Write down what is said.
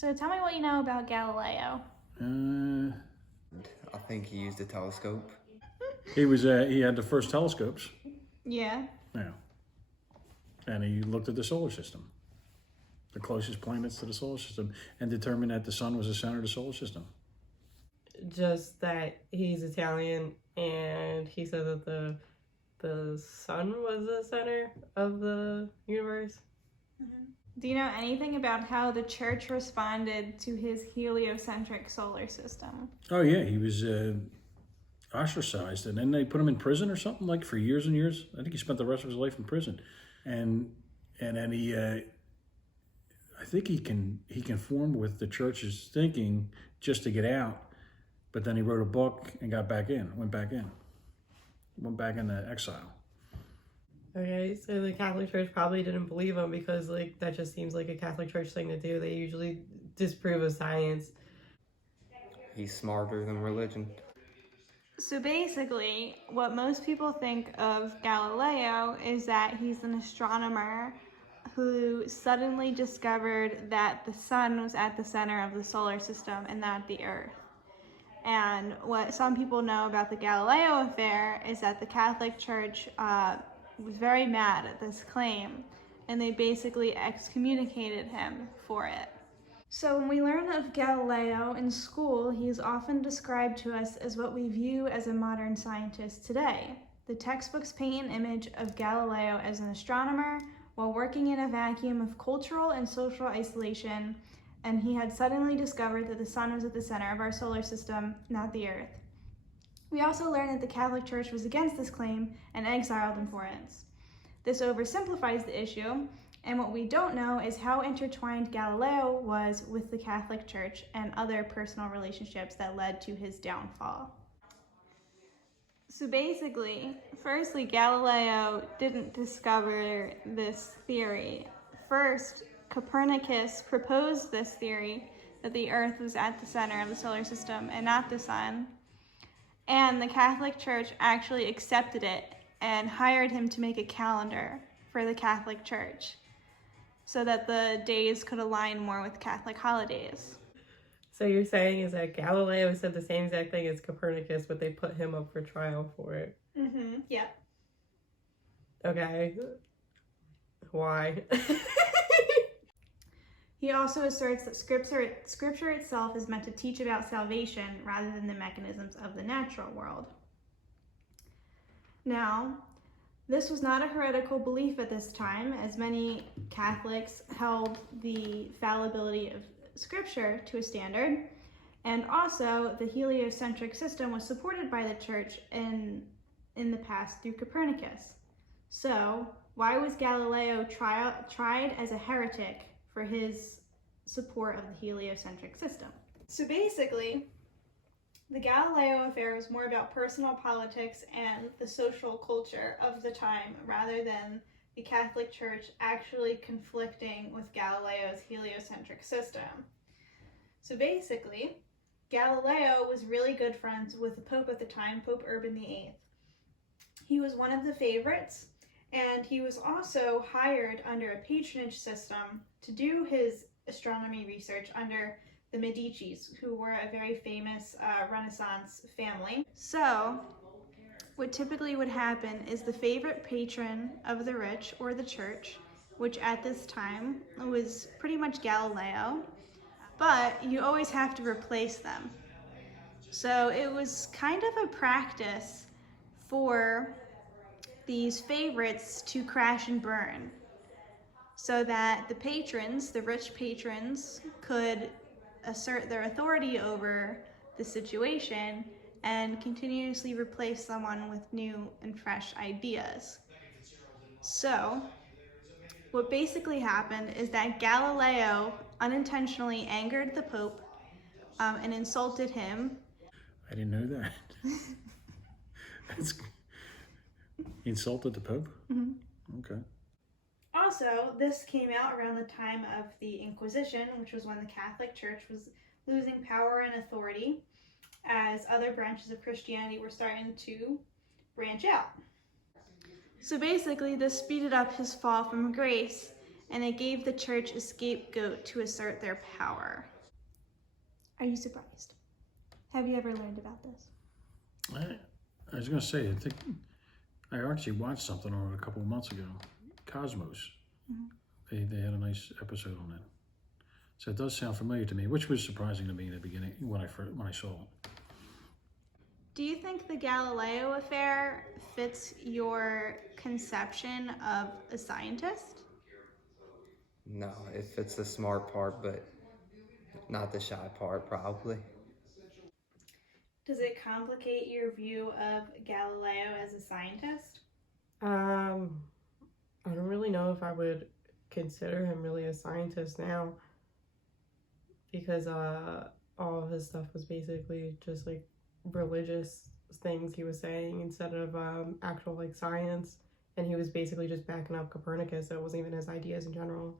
So tell me what you know about Galileo. I think he used a telescope. He had the first telescopes. Yeah. Yeah. And he looked at the solar system, the closest planets to the solar system, and determined that the sun was the center of the solar system. Just that he's Italian, and he said that the sun was the center of the universe. Mm-hmm. Do you know anything about how the church responded to his heliocentric solar system? Oh yeah, he was ostracized, and then they put him in prison or something, like, for years and years. I think he spent the rest of his life in prison, and then he, I think he conformed with the church's thinking just to get out, but then he wrote a book and went back into exile. Okay, so the Catholic Church probably didn't believe him because, like, that just seems like a Catholic Church thing to do. They usually disprove of science. He's smarter than religion. So basically, what most people think of Galileo is that he's an astronomer who suddenly discovered that the sun was at the center of the solar system and not the Earth. And what some people know about the Galileo affair is that the Catholic Church was very mad at this claim, and they basically excommunicated him for it. So when we learn of Galileo in school, he is often described to us as what we view as a modern scientist today. The textbooks paint an image of Galileo as an astronomer while working in a vacuum of cultural and social isolation, and he had suddenly discovered that the sun was at the center of our solar system, not the Earth. We also learn that the Catholic Church was against this claim and exiled him for it. This oversimplifies the issue, and what we don't know is how intertwined Galileo was with the Catholic Church and other personal relationships that led to his downfall. So basically, firstly, Galileo didn't discover this theory. First, Copernicus proposed this theory that the Earth was at the center of the solar system and not the sun. And the Catholic Church actually accepted it and hired him to make a calendar for the Catholic Church so that the days could align more with Catholic holidays. So you're saying is that Galileo said the same exact thing as Copernicus, but they put him up for trial for it? Mm-hmm, yeah. Okay. Why? He also asserts that scripture itself is meant to teach about salvation rather than the mechanisms of the natural world. Now, this was not a heretical belief at this time, as many Catholics held the fallibility of scripture to a standard, and also the heliocentric system was supported by the church in the past through Copernicus. So, why was Galileo tried as a heretic for his support of the heliocentric system? So basically, the Galileo affair was more about personal politics and the social culture of the time rather than the Catholic Church actually conflicting with Galileo's heliocentric system. So basically, Galileo was really good friends with the Pope at the time, Pope Urban VIII. He was one of the favorites, and he was also hired under a patronage system to do his astronomy research under the Medicis, who were a very famous Renaissance family. So, what typically would happen is the favorite patron of the rich or the church, which at this time was pretty much Galileo, but you always have to replace them. So it was kind of a practice for these favorites to crash and burn so that the patrons, the rich patrons, could assert their authority over the situation and continuously replace someone with new and fresh ideas. So, what basically happened is that Galileo unintentionally angered the Pope and insulted him. I didn't know that. He insulted the Pope? Mm-hmm. Okay. Also, this came out around the time of the Inquisition, which was when the Catholic Church was losing power and authority as other branches of Christianity were starting to branch out. So basically, this speeded up his fall from grace, and it gave the church a scapegoat to assert their power. Are you surprised? Have you ever learned about this? I was going to say, I think I actually watched something on it a couple of months ago. Cosmos. They had a nice episode on that. So it does sound familiar to me, which was surprising to me in the beginning when I saw it. Do you think the Galileo affair fits your conception of a scientist? No, it fits the smart part, but not the shy part, probably. Does it complicate your view of Galileo as a santist? I don't really know if I would consider him really a scientist now, because all of his stuff was basically just like religious things he was saying instead of actual like science, and he was basically just backing up Copernicus. So it wasn't even his ideas in general.